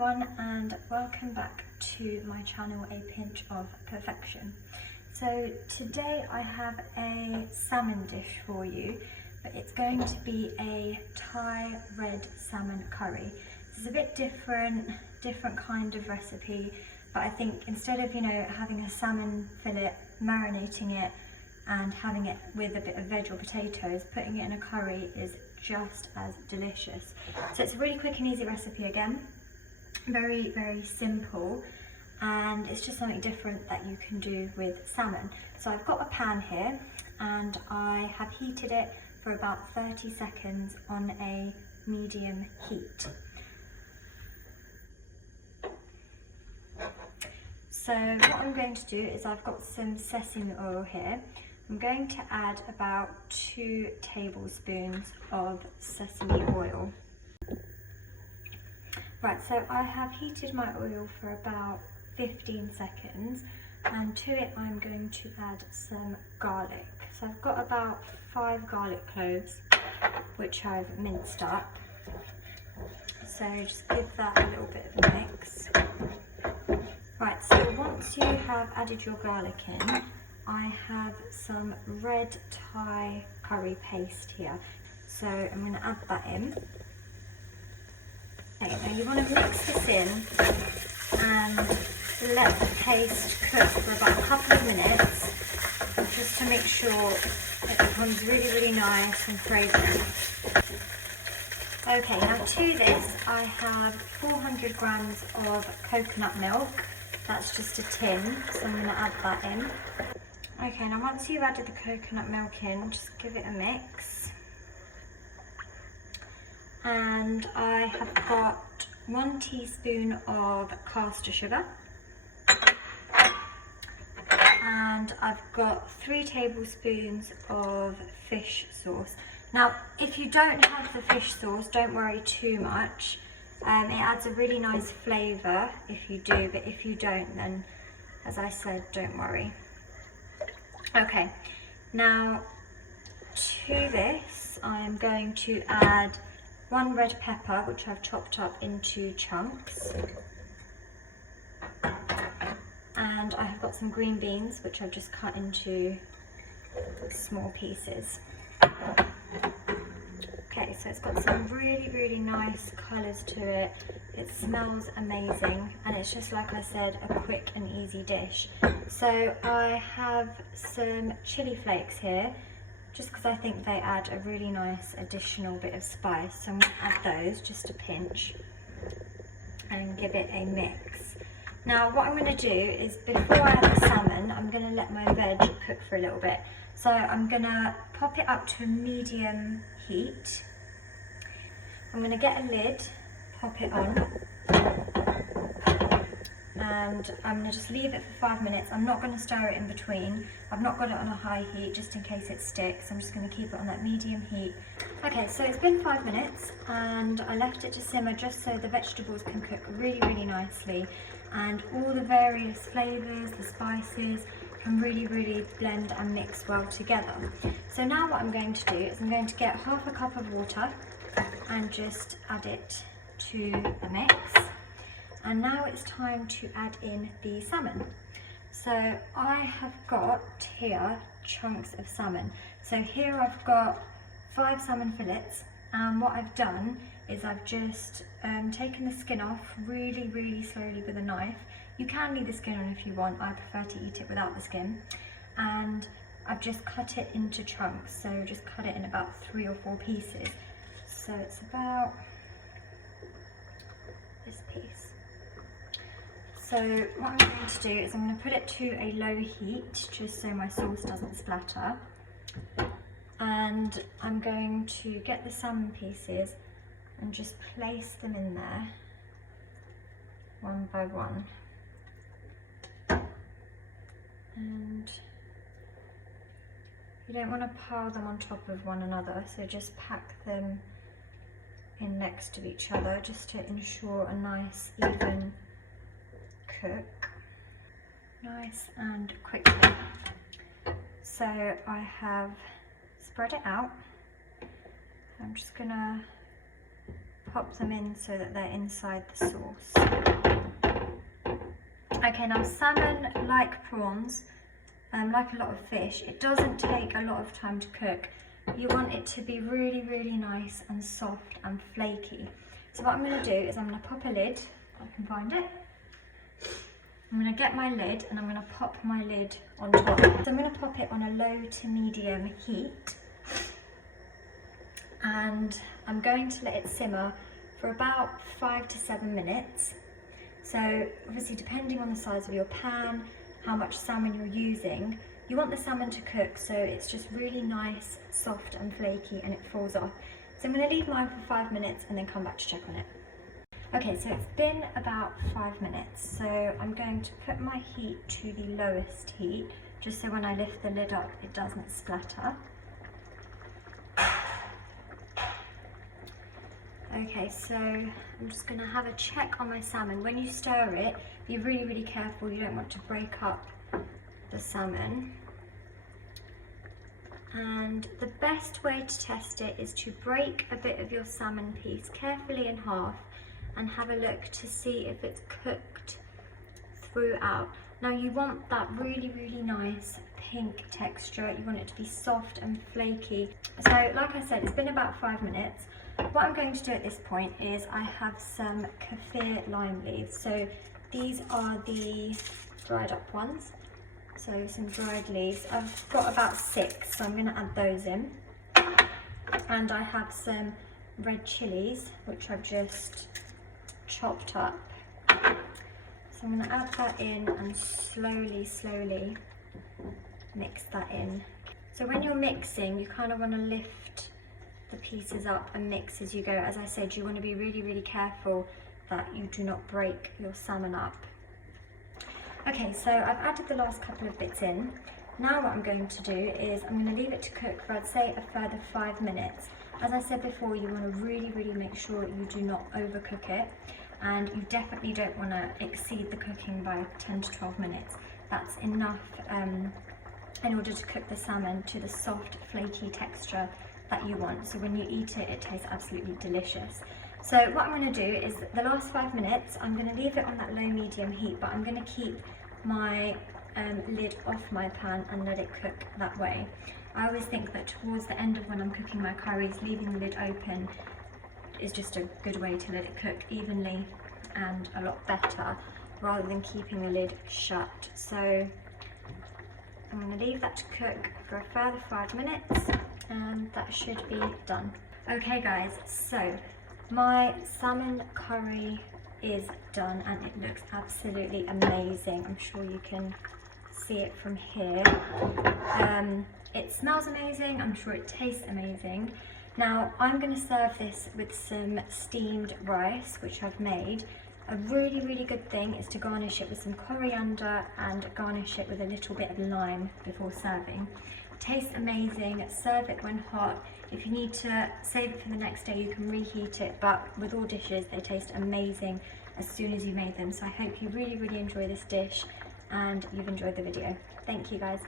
everyone, and welcome back to my channel, A Pinch of Perfection. So today I have a salmon dish for you, but it's going to be a Thai red salmon curry. This is a bit different kind of recipe, but I think instead of, having a salmon fillet, marinating it and having it with a bit of veg or potatoes, putting it in a curry is just as delicious. So it's a really quick and easy recipe again, very simple, and it's just something different that you can do with salmon. So I've got a pan here and I have heated it for about 30 seconds on a medium heat. So what I'm going to do is I've got some sesame oil here. I'm going to add about 2 tablespoons of sesame oil. Right, so I have heated my oil for about 15 seconds, and to it I'm going to add some garlic. So I've got about 5 garlic cloves, which I've minced up. So just give that a little bit of a mix. Right, so once you have added your garlic in, I have some red Thai curry paste here. So I'm going to add that in. Okay, now you want to mix this in and let the paste cook for about a couple of minutes, just to make sure it becomes really nice and fragrant. Okay, now to this I have 400 grams of coconut milk. That's just a tin, so I'm going to add that in. Okay, now once you've added the coconut milk in, just give it a mix. And I have got 1 teaspoon of caster sugar. And I've got 3 tablespoons of fish sauce. Now, if you don't have the fish sauce, don't worry too much. It adds a really nice flavour if you do, but if you don't, then as I said, don't worry. Okay, now to this I'm going to add 1 red pepper, which I've chopped up into chunks, and I have got some green beans, which I've just cut into small pieces. Okay, so it's got some really nice colours to it. It smells amazing, and it's just, like I said, a quick and easy dish. So I have some chili flakes here, just because I think they add a really nice additional bit of spice. So I'm going to add those, just a pinch, and give it a mix. Now what I'm going to do is, before I add the salmon, I'm going to let my veg cook for a little bit. So I'm going to pop it up to a medium heat. I'm going to get a lid, pop it on, and I'm going to just leave it for 5 minutes. I'm not going to stir it in between. I've not got it on a high heat just in case it sticks. I'm just going to keep it on that medium heat. Okay, so it's been 5 minutes and I left it to simmer just so the vegetables can cook really nicely, and all the various flavours, the spices can really blend and mix well together. So now what I'm going to do is I'm going to get half a cup of water and just add it to the mix. And now it's time to add in the salmon. So I have got here chunks of salmon. So here I've got 5 salmon fillets, and what I've done is I've just taken the skin off really slowly with a knife. You can leave the skin on if you want. I prefer to eat it without the skin. And I've just cut it into chunks, so just cut it in about 3 or 4 pieces. So it's about this piece. So what I'm going to do is I'm going to put it to a low heat, just so my sauce doesn't splatter. And I'm going to get the salmon pieces and just place them in there, one by one. And you don't want to pile them on top of one another, so just pack them in next to each other, just to ensure a nice even cook, nice and quickly. So I have spread it out. I'm just gonna pop them in so that they're inside the sauce. Okay, now salmon, like prawns, like a lot of fish, it doesn't take a lot of time to cook. You want it to be really, really nice and soft and flaky. So what I'm going to do is I'm going to pop a lid, I can find it. I'm going to get my lid and I'm going to pop my lid on top. So I'm going to pop it on a low to medium heat. And I'm going to let it simmer for about 5 to 7 minutes. So obviously depending on the size of your pan, how much salmon you're using, you want the salmon to cook so it's just really nice, soft and flaky and it falls off. So I'm going to leave mine for 5 minutes and then come back to check on it. Okay, so it's been about 5 minutes, so I'm going to put my heat to the lowest heat, just so when I lift the lid up it doesn't splatter. Okay, so I'm just going to have a check on my salmon. When you stir it, be really, really careful, you don't want to break up the salmon. And the best way to test it is to break a bit of your salmon piece carefully in half and have a look to see if it's cooked throughout. Now you want that really, really nice pink texture. You want it to be soft and flaky. So like I said, it's been about 5 minutes. What I'm going to do at this point is I have some kaffir lime leaves. So these are the dried up ones. So some dried leaves. I've got about 6, so I'm going to add those in. And I have some red chilies, which I've just chopped up. So I'm going to add that in and slowly mix that in. So when you're mixing, you kind of want to lift the pieces up and mix as you go. As I said, you want to be really, really careful that you do not break your salmon up. Okay, so I've added the last couple of bits in. Now what I'm going to do is I'm going to leave it to cook for, I'd say, a further 5 minutes. As I said before, you want to really, really make sure you do not overcook it, and you definitely don't want to exceed the cooking by 10 to 12 minutes. That's enough in order to cook the salmon to the soft, flaky texture that you want. So when you eat it, it tastes absolutely delicious. So what I'm going to do is the last 5 minutes, I'm going to leave it on that low medium heat, but I'm going to keep my lid off my pan and let it cook that way. I always think that towards the end of when I'm cooking my curries, leaving the lid open is just a good way to let it cook evenly and a lot better, rather than keeping the lid shut. So I'm going to leave that to cook for a further 5 minutes and that should be done. Okay guys, so my salmon curry is done and it looks absolutely amazing. I'm sure you can see it from here. It smells amazing, I'm sure it tastes amazing. Now I'm going to serve this with some steamed rice, which I've made. A really, really good thing is to garnish it with some coriander and garnish it with a little bit of lime before serving. It tastes amazing, serve it when hot. If you need to save it for the next day, you can reheat it, but with all dishes, they taste amazing as soon as you made them. So I hope you really, really enjoy this dish and you've enjoyed the video. Thank you guys.